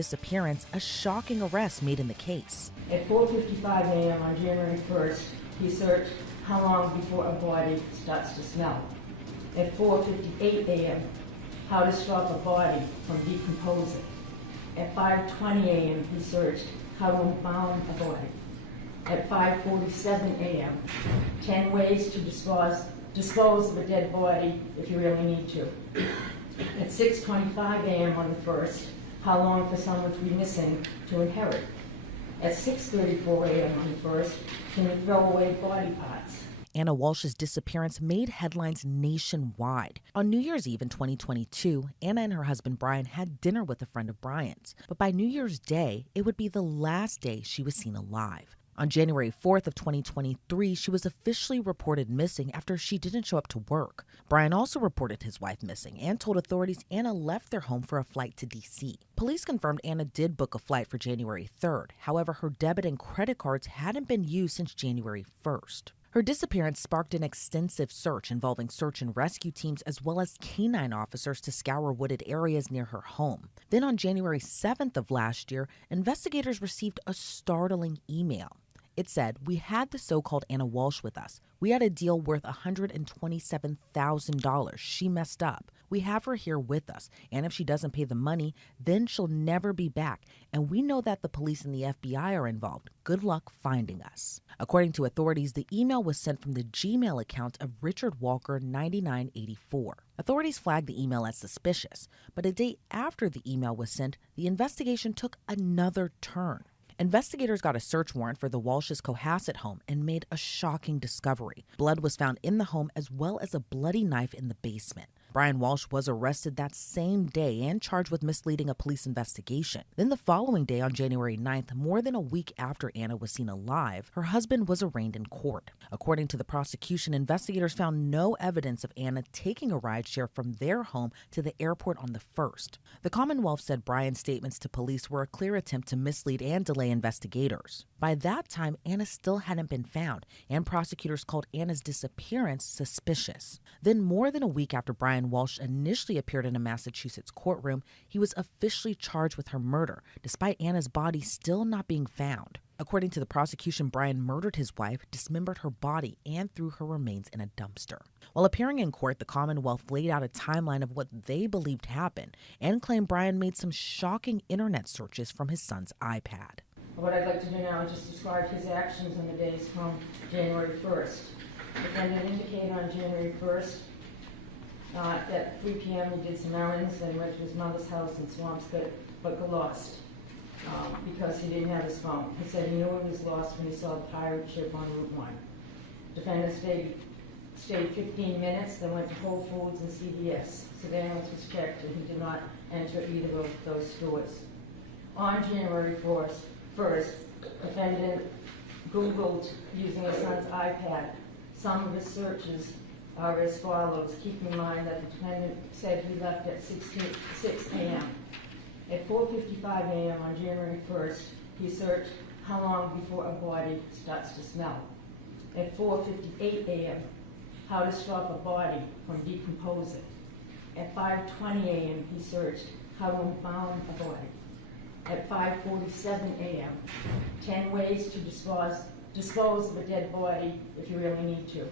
disappearance, a shocking arrest made in the case. At 4:55 a.m. on January 1st, he searched how long before a body starts to smell. At 4:58 a.m., how to stop a body from decomposing. At 5:20 a.m., he searched how to embalm a body. At 5:47 a.m., 10 ways to dispose of a dead body if you really need to. At 6:25 a.m. on the 1st, how long for someone to be missing to inherit. At 6:34 a.m. on the 1st, can you throw away body parts? Ana Walshe's disappearance made headlines nationwide. On New Year's Eve in 2022, Ana and her husband Brian had dinner with a friend of Brian's. But by New Year's Day, it would be the last day she was seen alive. On January 4th of 2023, she was officially reported missing after she didn't show up to work. Brian also reported his wife missing and told authorities Ana left their home for a flight to D.C. Police confirmed Ana did book a flight for January 3rd. However, her debit and credit cards hadn't been used since January 1st. Her disappearance sparked an extensive search involving search and rescue teams as well as canine officers to scour wooded areas near her home. Then on January 7th of last year, investigators received a startling email. It said, "We had the so-called Ana Walshe with us. We had a deal worth $127,000. She messed up. We have her here with us. And if she doesn't pay the money, then she'll never be back. And we know that the police and the FBI are involved. Good luck finding us." According to authorities, the email was sent from the Gmail account of Richard Walker 9984. Authorities flagged the email as suspicious, but a day after the email was sent, the investigation took another turn. Investigators got a search warrant for the Walshes' Cohasset home and made a shocking discovery. Blood was found in the home as well as a bloody knife in the basement. Brian Walshe was arrested that same day and charged with misleading a police investigation. Then the following day, on January 9th, more than a week after Ana was seen alive, her husband was arraigned in court. According to the prosecution, investigators found no evidence of Ana taking a rideshare from their home to the airport on the 1st. The Commonwealth said Brian's statements to police were a clear attempt to mislead and delay investigators. By that time, Ana still hadn't been found, and prosecutors called Ana's disappearance suspicious. Then, more than a week after Brian Walshe initially appeared in a Massachusetts courtroom, he was officially charged with her murder, despite Ana's body still not being found. According to the prosecution, Brian murdered his wife, dismembered her body, and threw her remains in a dumpster. While appearing in court, the Commonwealth laid out a timeline of what they believed happened and claimed Brian made some shocking internet searches from his son's iPad. What I'd like to do now is just describe his actions on the days from January 1st. The defendant indicated on January 1st at 3 p.m. he did some errands and went to his mother's house in Swampscott, but got lost because he didn't have his phone. He said he knew he was lost when he saw the pirate ship on Route 1. Defendant stayed 15 minutes, then went to Whole Foods and CVS. Surveillance was checked and he did not enter either of those stores. On January 1st, defendant Googled using his son's iPad. Some of his searches are as follows. Keep in mind that the defendant said he left at 6 a.m. At 4:55 a.m. on January 1st, he searched how long before a body starts to smell. At 4:58 a.m., how to stop a body from decomposing. At 5:20 a.m., he searched how to embalm a body. At 5:47 a.m., 10 ways to dispose of a dead body if you really need to.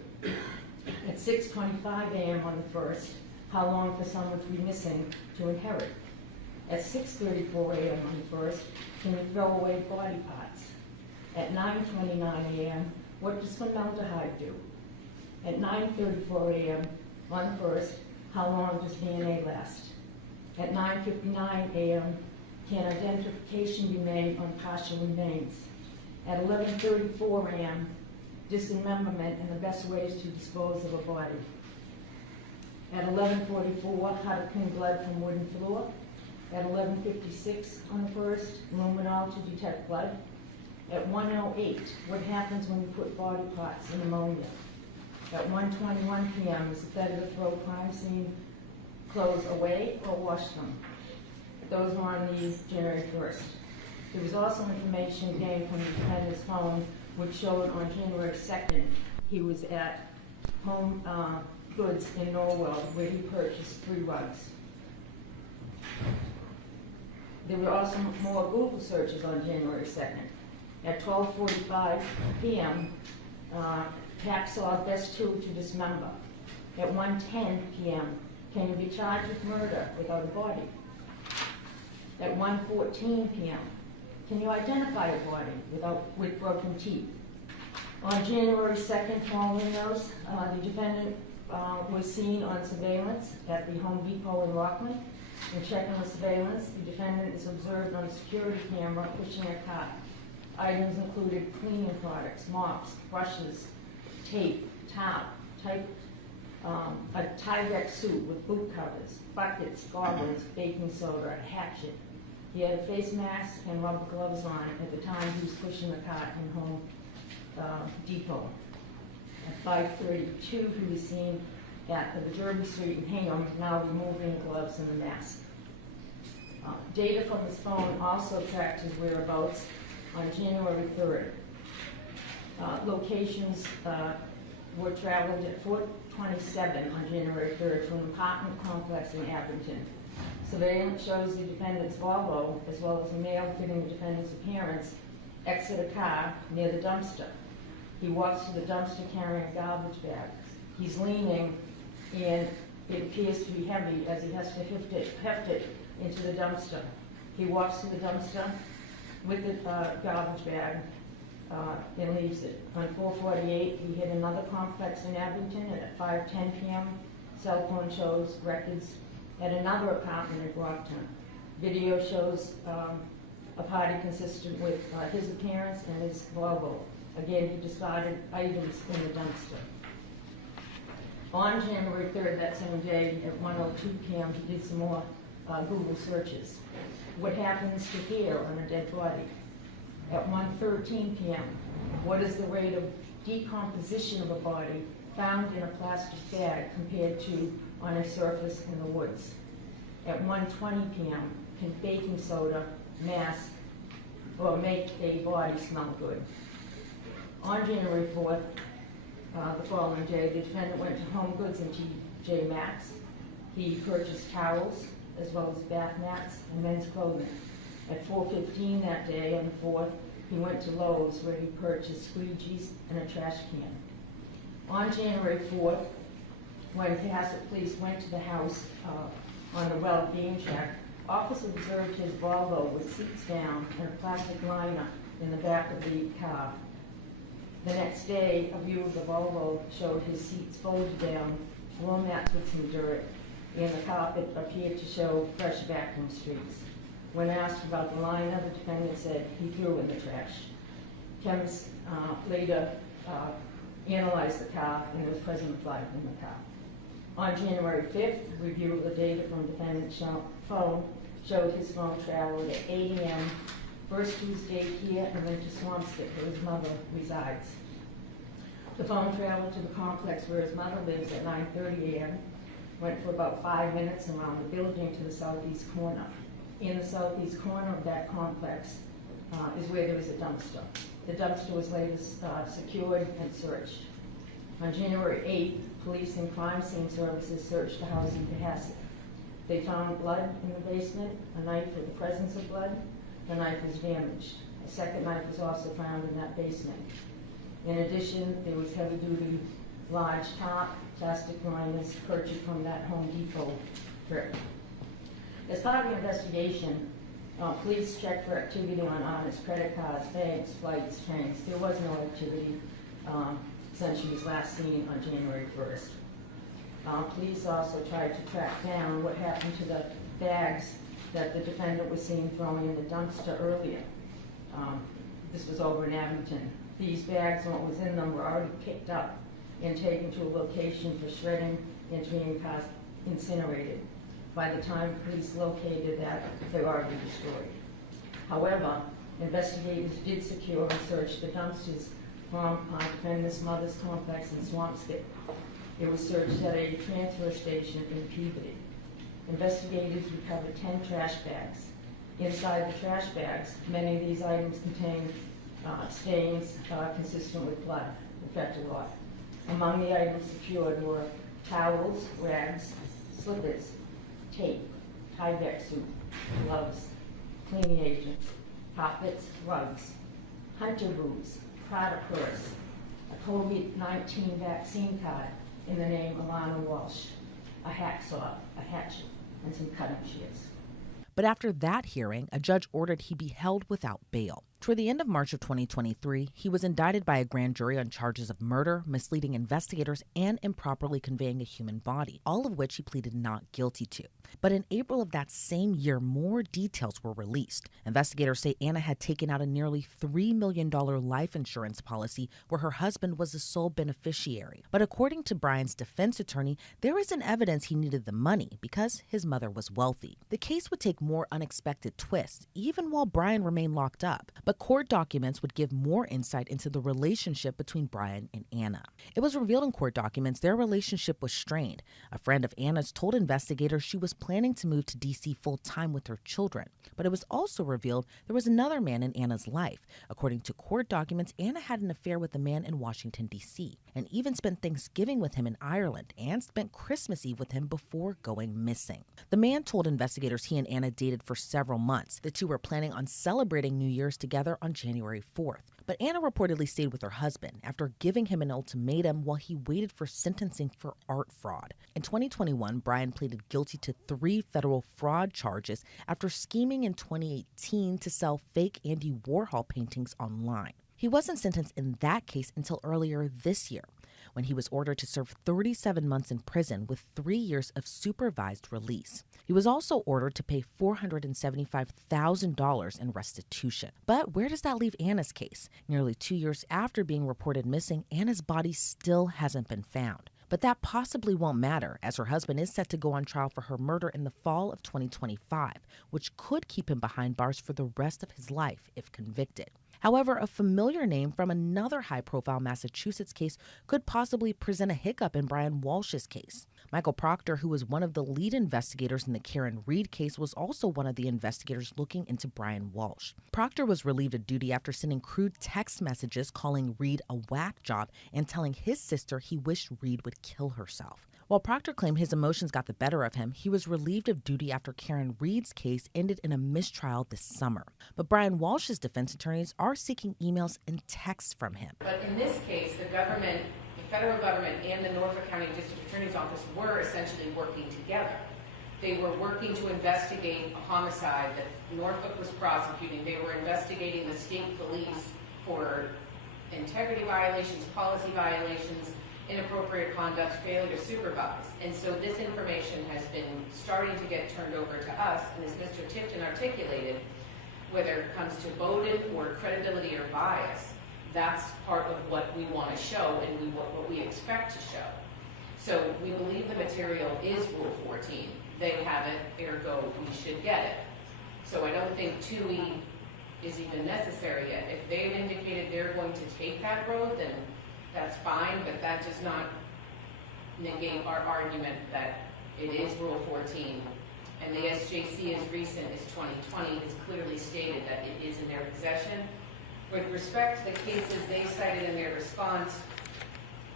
At 6:25 a.m. on the 1st, how long for someone to be missing to inherit. At 6:34 a.m. on the 1st, can you throw away body parts. At 9:29 a.m., what does formaldehyde do? At 9:34 a.m. on the 1st, how long does DNA last? At 9:59 a.m., can identification be made on partial remains? At 11:34 a.m., dismemberment and the best ways to dispose of a body. At 11:44, how to clean blood from wooden floor. At 11:56 on the 1st, luminol to detect blood. At 1:08, what happens when you put body parts in ammonia? At 1:21 p.m., is it better to throw crime scene clothes away or wash them? Those were on the January 1st. There was also information gained from the defendant's phone which showed on January 2nd he was at Home Goods in Norwell where he purchased 3 rugs. There were also more Google searches on January 2nd. At 12:45 p.m., hacksaw best tool to dismember. At 1:10 p.m., can you be charged with murder without a body? At 1:14 p.m., can you identify a body with broken teeth? On January 2nd, following those, the defendant was seen on surveillance at the Home Depot in Rockland. In checking the surveillance, the defendant is observed on a security camera pushing a cart. Items included cleaning products, mops, brushes, tape, towel, a tie-back suit with boot covers, buckets, goggles, baking soda, a hatchet. He had a face mask and rubber gloves on at the time he was pushing the cart in Home Depot. At 5:32, he was seen at the Derby Street in Hingham, now removing the gloves and the mask. Data from his phone also tracked his whereabouts on January 3rd. Locations were traveled at 4:27 on January 3rd from an apartment complex in Abington. Surveillance shows the defendant's Volvo, as well as a male fitting the defendant's appearance, exit a car near the dumpster. He walks to the dumpster carrying a garbage bag. He's leaning, and it appears to be heavy as he has to heft it into the dumpster. He walks to the dumpster with the garbage bag and leaves it. On 4:48, he hit another complex in Abington, and at 5:10 p.m., cell phone shows records at another apartment in Brockton. Video shows a party consistent with his appearance and his Volvo. Again, he discarded items in the dumpster. On January 3rd, that same day, at 1:02 p.m., he did some more Google searches. What happens to hair on a dead body? At 1:13 p.m., what is the rate of decomposition of a body found in a plastic bag compared to on a surface in the woods? At 1:20 p.m., can baking soda mask or make a body smell good? On January 4th, the following day, the defendant went to Home Goods and TJ Maxx. He purchased towels as well as bath mats and men's clothing. At 4:15 that day, on the 4th, he went to Lowe's where he purchased squeegees and a trash can. On January 4th, when Cohasset Police went to the house on the well-being check, officers observed his Volvo with seats down and a plastic liner in the back of the car. The next day, a view of the Volvo showed his seats folded down, floor mats with some dirt, and the carpet appeared to show fresh vacuum streaks. When asked about the liner, the defendant said he threw in the trash. Chemists later analyzed the car, and there was present blood in the car. On January 5th, review of the data from the defendant's phone showed his phone traveled at 8 a.m. first to his daycare and then to Swampscott, where his mother resides. The phone traveled to the complex where his mother lives at 9:30 a.m., went for about 5 minutes around the building to the southeast corner. In the southeast corner of that complex is where there was a dumpster. The dumpster was later secured and searched. On January 8th, police and crime scene services searched the house in Cohasset. They found blood in the basement, a knife with the presence of blood. The knife was damaged. A second knife was also found in that basement. In addition, there was heavy-duty large top plastic liners purchased from that Home Depot trip. As part of the investigation, police checked for activity on Ana's credit cards, banks, flights, trains. There was no activity since she was last seen on January 1st. Police also tried to track down what happened to the bags that the defendant was seen throwing in the dumpster earlier. This was over in Abington. These bags and what was in them were already picked up and taken to a location for shredding and to being incinerated. By the time police located that, they were already destroyed. However, investigators did secure and search the dumpsters from defendant's mother's complex in Swampscott. It was searched at a transfer station in Peabody. Investigators recovered 10 trash bags. Inside the trash bags, many of these items contained stains consistent with blood, affected a lot. Among the items secured were towels, rags, slippers, tape, tie-back suit, gloves, cleaning agents, carpets, rugs, hunter boots, Prada purse, a COVID-19 vaccine card in the name of Ana Walshe, a hacksaw, a hatchet, and some cutting shears. But after that hearing, a judge ordered he be held without bail. Toward the end of March of 2023, he was indicted by a grand jury on charges of murder, misleading investigators, and improperly conveying a human body, all of which he pleaded not guilty to. But in April of that same year, more details were released. Investigators say Ana had taken out a nearly $3 million life insurance policy where her husband was the sole beneficiary. But according to Brian's defense attorney, there isn't evidence he needed the money because his mother was wealthy. The case would take more unexpected twists, even while Brian remained locked up. But court documents would give more insight into the relationship between Brian and Ana. It was revealed in court documents their relationship was strained. A friend of Ana's told investigators she was planning to move to D.C. full-time with her children. But it was also revealed there was another man in Ana's life. According to court documents, Ana had an affair with a man in Washington, D.C., and even spent Thanksgiving with him in Ireland and spent Christmas Eve with him before going missing. The man told investigators he and Ana dated for several months. The two were planning on celebrating New Year's together on January 4th. But Ana reportedly stayed with her husband after giving him an ultimatum while he waited for sentencing for art fraud. In 2021, Brian pleaded guilty to 3 federal fraud charges after scheming in 2018 to sell fake Andy Warhol paintings online. He wasn't sentenced in that case until earlier this year, when he was ordered to serve 37 months in prison with 3 years of supervised release. He was also ordered to pay $475,000 in restitution. But where does that leave Ana's case? Nearly 2 years after being reported missing, Ana's body still hasn't been found. But that possibly won't matter, as her husband is set to go on trial for her murder in the fall of 2025, which could keep him behind bars for the rest of his life if convicted. However, a familiar name from another high-profile Massachusetts case could possibly present a hiccup in Brian Walshe's case. Michael Proctor, who was one of the lead investigators in the Karen Reed case, was also one of the investigators looking into Brian Walshe. Proctor was relieved of duty after sending crude text messages calling Reed a whack job and telling his sister he wished Reed would kill herself. While Proctor claimed his emotions got the better of him, he was relieved of duty after Karen Reed's case ended in a mistrial this summer. But Brian Walshe's defense attorneys are seeking emails and texts from him. But in this case, the federal government and the Norfolk County District Attorney's Office were essentially working together. They were working to investigate a homicide that Norfolk was prosecuting. They were investigating the state police for integrity violations, policy violations, inappropriate conduct, failure to supervise. And so this information has been starting to get turned over to us, and as Mr. Tipton articulated, whether it comes to Bowden or credibility or bias, that's part of what we want to show and what we expect to show. So we believe the material is Rule 14. They have it, ergo we should get it. So I don't think 2E is even necessary yet. If they've indicated they're going to take that road, then that's fine, but that does not negate our argument that it is Rule 14. And the SJC as recent as 2020 has clearly stated that it is in their possession. With respect to the cases they cited in their response,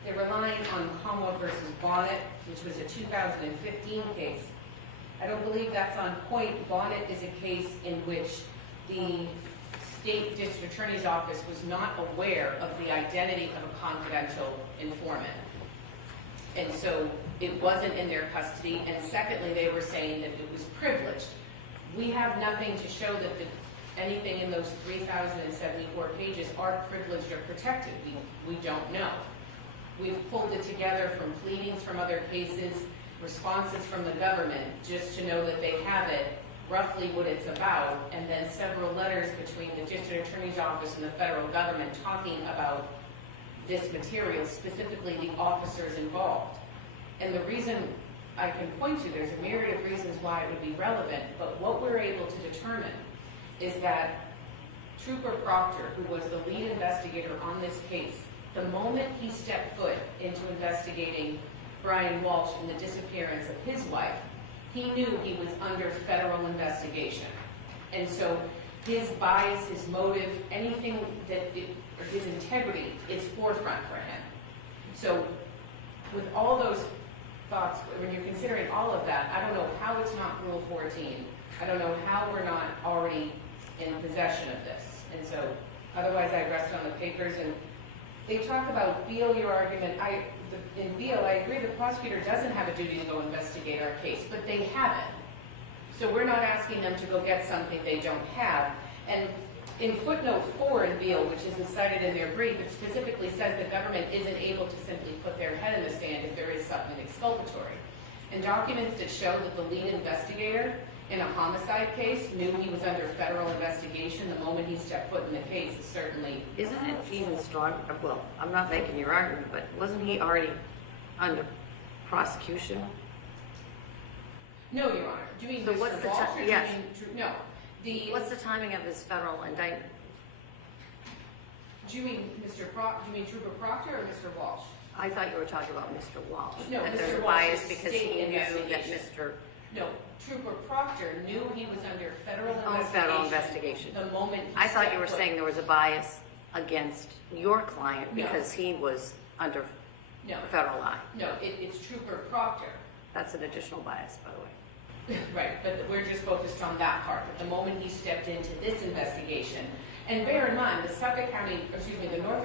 they're relying on Commonwealth versus Bonnet, which was a 2015 case. I don't believe that's on point. Bonnet is a case in which the State District Attorney's Office was not aware of the identity of a confidential informant. And so it wasn't in their custody. And secondly, they were saying that it was privileged. We have nothing to show that anything in those 3,074 pages are privileged or protected. We don't know. We've pulled it together from pleadings from other cases, responses from the government, just to know that they have it, roughly what it's about, and then several letters between the District Attorney's Office and the federal government talking about this material, specifically the officers involved. And the reason I can point to, there's a myriad of reasons why it would be relevant, but what we're able to determine is that Trooper Proctor, who was the lead investigator on this case, the moment he stepped foot into investigating Brian Walshe and the disappearance of his wife, he knew he was under federal investigation. And so his bias, his motive, anything or his integrity is forefront for him. So with all those thoughts, when you're considering all of that, I don't know how it's not Rule 14. I don't know how we're not already in possession of this. And so otherwise I rest on the papers. And they talk about Beal, your argument. In Beal, I agree the prosecutor doesn't have a duty to go investigate our case, but they haven't. So we're not asking them to go get something they don't have. And in footnote 4 in Beal, which isn't cited in their brief, it specifically says the government isn't able to simply put their head in the sand if there is something exculpatory. And documents that show that the lead investigator in a homicide case knew he was under federal investigation the moment he stepped foot in the case is certainly... Isn't it even stronger? Well, I'm not making your argument, but wasn't he already under prosecution? No, Your Honor. Do you mean So Mr. what's the Walsh, or do you yes. mean... No. What's the timing of his federal indictment? Do you mean Trooper Proctor or Mr. Walsh? I thought you were talking about Mr. Walsh. No, that Mr. there's a Walsh bias is because state he knew that investigation. No, Trooper Proctor knew he was under federal investigation. The moment he I thought you were stepped saying there was a bias against your client because he was under federal eye. No, it's Trooper Proctor. That's an additional bias, by the way. Right, but we're just focused on that part. But the moment he stepped into this investigation, and bear in mind, the Norfolk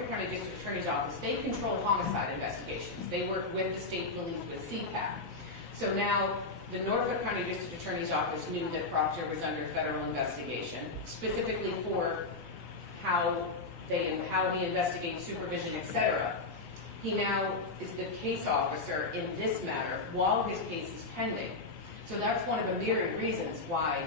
County District Attorney's Office, they control homicide investigations. They work with the state police with CPAC. So now the Norfolk County District Attorney's Office knew that Proctor was under federal investigation, specifically for how he investigates supervision, etc. He now is the case officer in this matter while his case is pending. So that's one of the myriad reasons why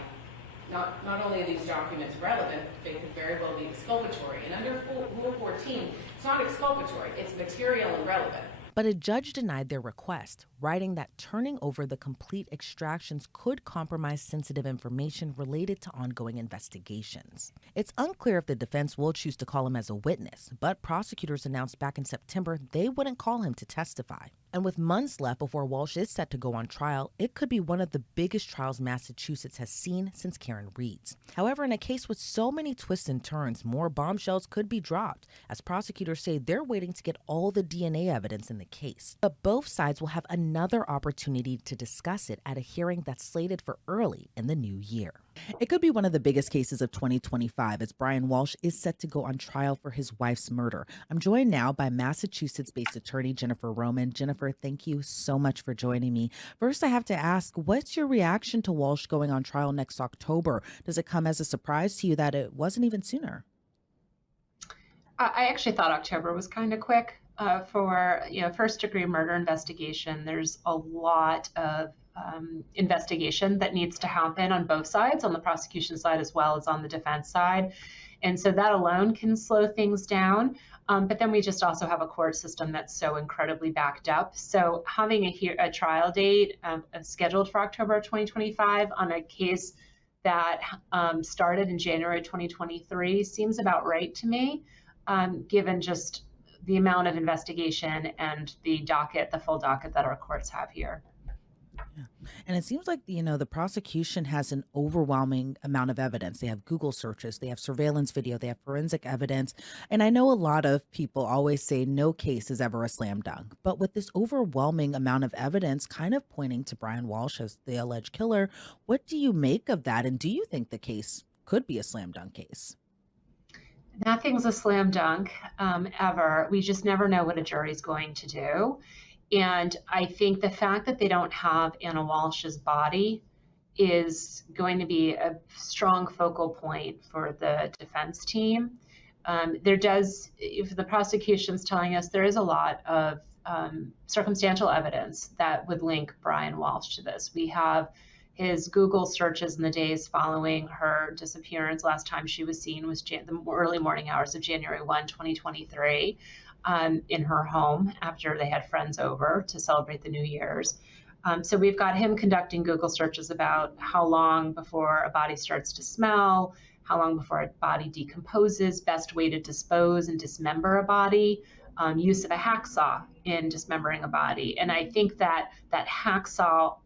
not only are these documents relevant, they could very well be exculpatory. And under Rule 14, it's not exculpatory, it's material and relevant. But a judge denied their request, writing that turning over the complete extractions could compromise sensitive information related to ongoing investigations. It's unclear if the defense will choose to call him as a witness, but prosecutors announced back in September they wouldn't call him to testify. And with months left before Walsh is set to go on trial, it could be one of the biggest trials Massachusetts has seen since Karen Reed's. However, in a case with so many twists and turns, more bombshells could be dropped, as prosecutors say they're waiting to get all the DNA evidence in the case. But both sides will have another opportunity to discuss it at a hearing that's slated for early in the new year. It could be one of the biggest cases of 2025 as Brian Walsh is set to go on trial for his wife's murder. I'm joined now by Massachusetts-based attorney Jennifer Roman. Jennifer, thank you so much for joining me. First, I have to ask, what's your reaction to Walsh going on trial next October? Does it come as a surprise to you that it wasn't even sooner? I actually thought October was kind of quick for first-degree murder investigation. There's a lot of investigation that needs to happen on both sides, on the prosecution side as well as on the defense side. And so that alone can slow things down. But then we just also have a court system that's so incredibly backed up. So having a trial date scheduled for October 2025 on a case that started in January 2023 seems about right to me, given just the amount of investigation and the full docket that our courts have here. Yeah. And it seems like, the prosecution has an overwhelming amount of evidence. They have Google searches, they have surveillance video, they have forensic evidence. And I know a lot of people always say no case is ever a slam dunk. But with this overwhelming amount of evidence kind of pointing to Brian Walsh as the alleged killer, what do you make of that? And do you think the case could be a slam dunk case? Nothing's a slam dunk ever. We just never know what a jury's going to do. And I think the fact that they don't have Ana Walsh's body is going to be a strong focal point for the defense team. If the prosecution's telling us, there is a lot of circumstantial evidence that would link Brian Walsh to this. We have his Google searches in the days following her disappearance. Last time she was seen was the early morning hours of January 1, 2023. In her home after they had friends over to celebrate the New Year's. So we've got him conducting Google searches about how long before a body starts to smell, how long before a body decomposes, best way to dispose and dismember a body, use of a hacksaw in dismembering a body. And I think that hacksaw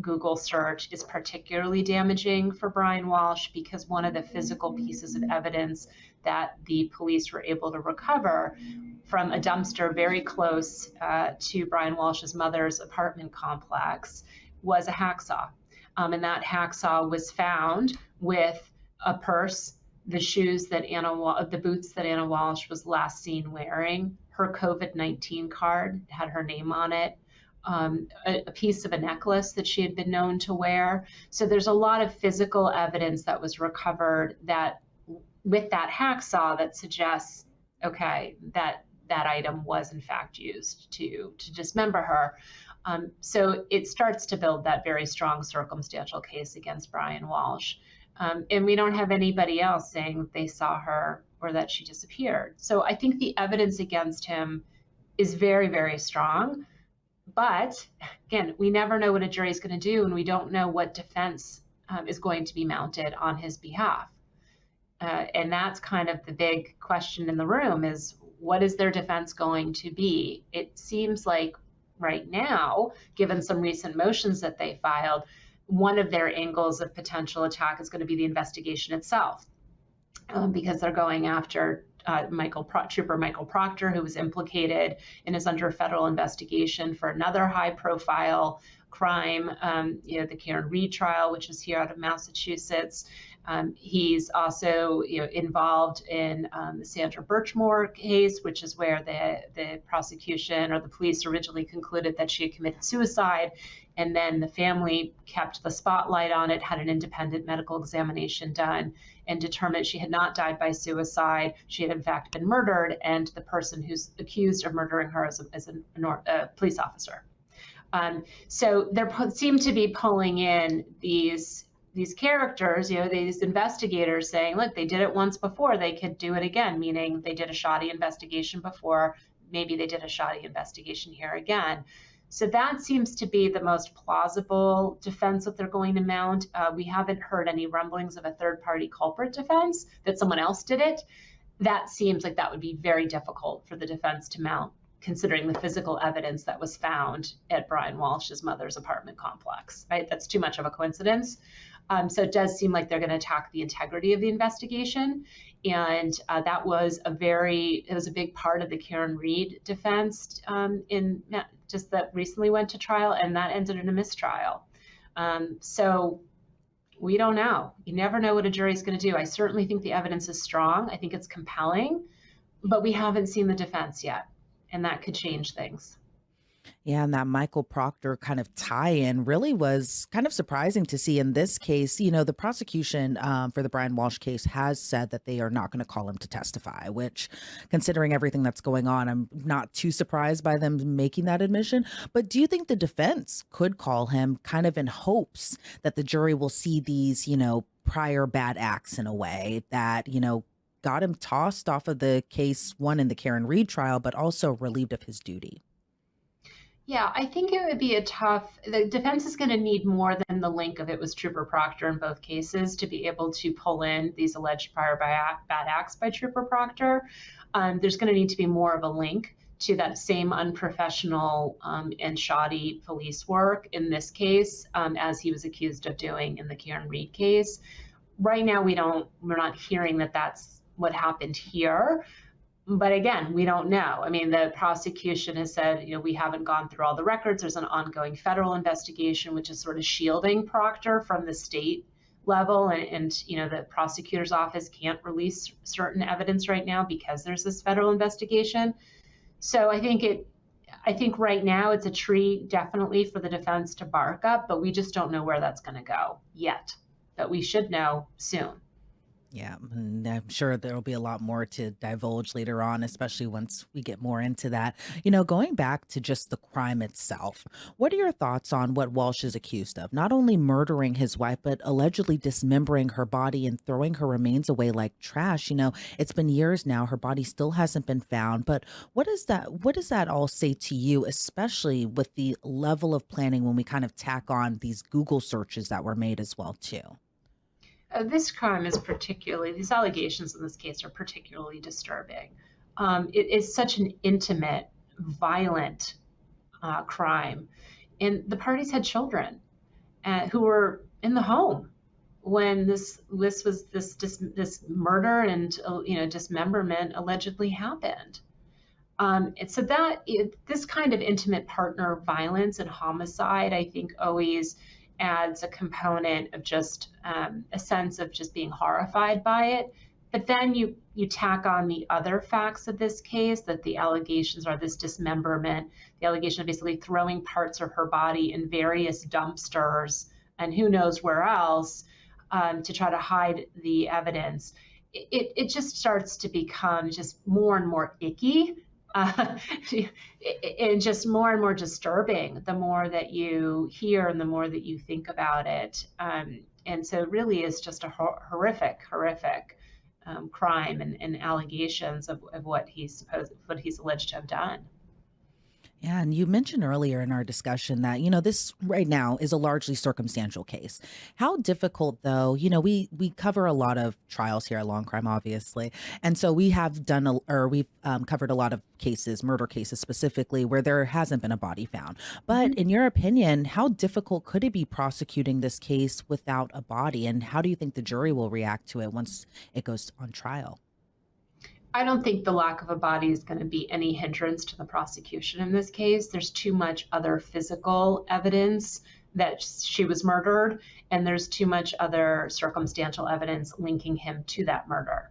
Google search is particularly damaging for Brian Walsh because one of the physical pieces of evidence that the police were able to recover from a dumpster very close to Brian Walsh's mother's apartment complex was a hacksaw. And that hacksaw was found with a purse the shoes that the boots that Ana Walshe was last seen wearing, her COVID-19 card had her name on it, a piece of a necklace that she had been known to wear. So there's a lot of physical evidence that was recovered that with that hacksaw that suggests, okay, that item was in fact used to dismember her. So it starts to build that very strong circumstantial case against Brian Walshe. And we don't have anybody else saying that they saw her or that she disappeared. So I think the evidence against him is very, very strong. But again, we never know what a jury is going to do, and we don't know what defense is going to be mounted on his behalf. And that's kind of the big question in the room is, what is their defense going to be? It seems like right now, given some recent motions that they filed, one of their angles of potential attack is going to be the investigation itself, because they're going after Trooper Michael Proctor, who was implicated and is under federal investigation for another high-profile crime, the Karen Reed trial, which is here out of Massachusetts. He's also involved in the Sandra Birchmore case, which is where the prosecution or the police originally concluded that she had committed suicide, and then the family kept the spotlight on it, had an independent medical examination done, and determined she had not died by suicide. She had in fact been murdered, and the person who's accused of murdering her is a police officer. So they seem to be pulling in these characters, these investigators saying, look, they did it once before, they could do it again, meaning they did a shoddy investigation before, maybe they did a shoddy investigation here again. So that seems to be the most plausible defense that they're going to mount. We haven't heard any rumblings of a third-party culprit defense, that someone else did it. That seems like that would be very difficult for the defense to mount, considering the physical evidence that was found at Brian Walsh's mother's apartment complex, right? That's too much of a coincidence. So it does seem like they're going to attack the integrity of the investigation. And that was a big part of the Karen Reed defense just that recently went to trial, and that ended in a mistrial. So we don't know. You never know what a jury's going to do. I certainly think the evidence is strong. I think it's compelling, but we haven't seen the defense yet, and that could change things. Yeah, and that Michael Proctor kind of tie-in really was kind of surprising to see in this case. The prosecution for the Brian Walshe case has said that they are not going to call him to testify, which, considering everything that's going on, I'm not too surprised by them making that admission. But do you think the defense could call him kind of in hopes that the jury will see these, prior bad acts in a way that, got him tossed off of the case, one in the Karen Reed trial, but also relieved of his duty? Yeah, I think it would be the defense is going to need more than the link of it was Trooper Proctor in both cases to be able to pull in these alleged prior bad acts by Trooper Proctor. There's going to need to be more of a link to that same unprofessional and shoddy police work in this case, as he was accused of doing in the Karen Reed case. Right now, we're not hearing that that's what happened here. But again, we don't know. I mean, the prosecution has said, we haven't gone through all the records. There's an ongoing federal investigation, which is sort of shielding Proctor from the state level. And the prosecutor's office can't release certain evidence right now because there's this federal investigation. So I think right now it's a tree definitely for the defense to bark up, but we just don't know where that's going to go yet. But we should know soon. Yeah, and I'm sure there'll be a lot more to divulge later on, especially once we get more into that. Going back to just the crime itself, what are your thoughts on what Walshe is accused of? Not only murdering his wife, but allegedly dismembering her body and throwing her remains away like trash. It's been years now. Her body still hasn't been found. But what does that all say to you, especially with the level of planning when we kind of tack on these Google searches that were made as well, too? This crime is these allegations in this case are particularly disturbing. It is such an intimate, violent crime. And the parties had children who were in the home when this murder and dismemberment allegedly happened. And so this kind of intimate partner violence and homicide, I think, always adds a component of just a sense of just being horrified by it, But then you tack on the other facts of this case, that the allegations are this dismemberment, the allegation of basically throwing parts of her body in various dumpsters and who knows where else, to try to hide the evidence. It just starts to become just more and more icky, uh, and just more and more disturbing the more that you hear and the more that you think about it. And so it really is just a horrific crime and allegations of what he's alleged to have done. Yeah, and you mentioned earlier in our discussion that, this right now is a largely circumstantial case. How difficult, though, we cover a lot of trials here at Law and Crime, obviously. And so we have we've covered a lot of cases, murder cases specifically, where there hasn't been a body found. But in your opinion, how difficult could it be prosecuting this case without a body? And how do you think the jury will react to it once it goes on trial? I don't think the lack of a body is going to be any hindrance to the prosecution in this case. There's too much other physical evidence that she was murdered, and there's too much other circumstantial evidence linking him to that murder.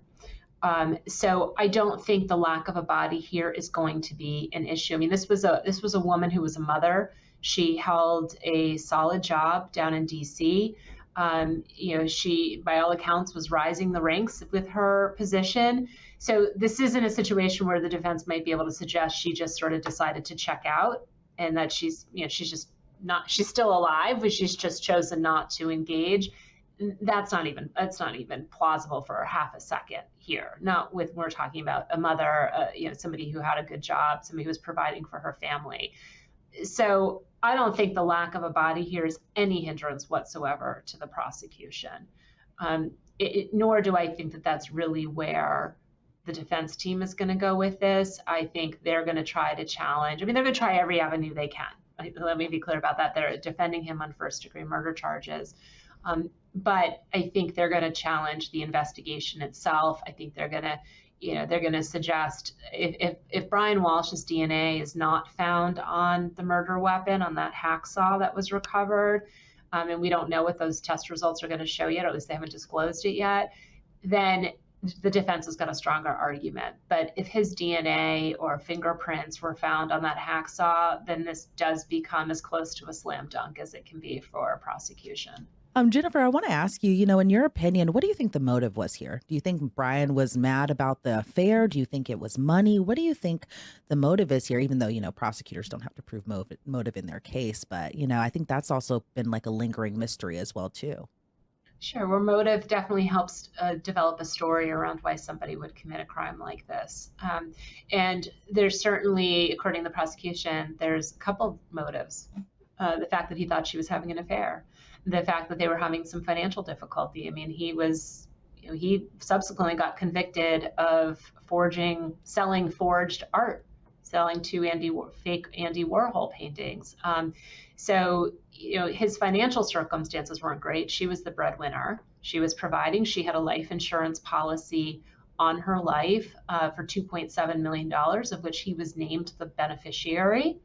So I don't think the lack of a body here is going to be an issue. I mean, this was a woman who was a mother. She held a solid job down in D.C. She, by all accounts, was rising the ranks with her position. So this isn't a situation where the defense might be able to suggest she just sort of decided to check out and that she's still alive, but she's just chosen not to engage. That's not even plausible for half a second here. Not with, we're talking about a mother, somebody who had a good job, somebody who was providing for her family. So I don't think the lack of a body here is any hindrance whatsoever to the prosecution. Nor do I think that that's really where the defense team is going to go with this. I think they're going to try to challenge. I mean, they're going to try every avenue they can. Let me be clear about that. They're defending him on first-degree murder charges. But I think they're going to challenge the investigation itself. I think they're going to suggest if Brian Walsh's DNA is not found on the murder weapon, on that hacksaw that was recovered, and we don't know what those test results are going to show yet, or at least they haven't disclosed it yet, then the defense has got a stronger argument. But if his DNA or fingerprints were found on that hacksaw, then this does become as close to a slam dunk as it can be for a prosecution. Jennifer, I want to ask you, in your opinion, what do you think the motive was here? Do you think Brian was mad about the affair? Do you think it was money? What do you think the motive is here? Even though, prosecutors don't have to prove motive in their case. But, I think that's also been like a lingering mystery as well, too. Sure. Well, motive definitely helps develop a story around why somebody would commit a crime like this. And there's certainly, according to the prosecution, there's a couple motives. The fact that he thought she was having an affair, the fact that they were having some financial difficulty. I mean, he subsequently got convicted of selling forged art, selling fake Andy Warhol paintings. So his financial circumstances weren't great. She was the breadwinner. She was providing. She had a life insurance policy on her life for $2.7 million, of which he was named the beneficiary.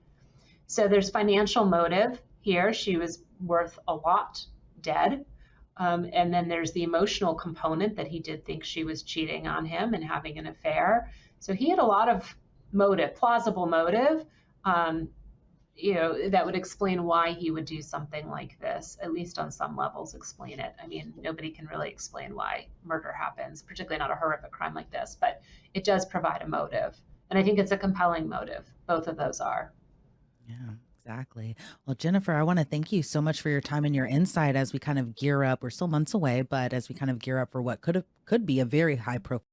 So there's financial motive here. She was worth a lot dead. And then there's the emotional component that he did think she was cheating on him and having an affair. So he had a lot of motive, plausible motive, that would explain why he would do something like this, at least on some levels explain it. I mean, nobody can really explain why murder happens, particularly not a horrific crime like this, but it does provide a motive. And I think it's a compelling motive. Both of those are. Yeah, exactly. Well, Jennifer, I want to thank you so much for your time and your insight as we kind of gear up. We're still months away, but as we kind of gear up for what could be a very high profile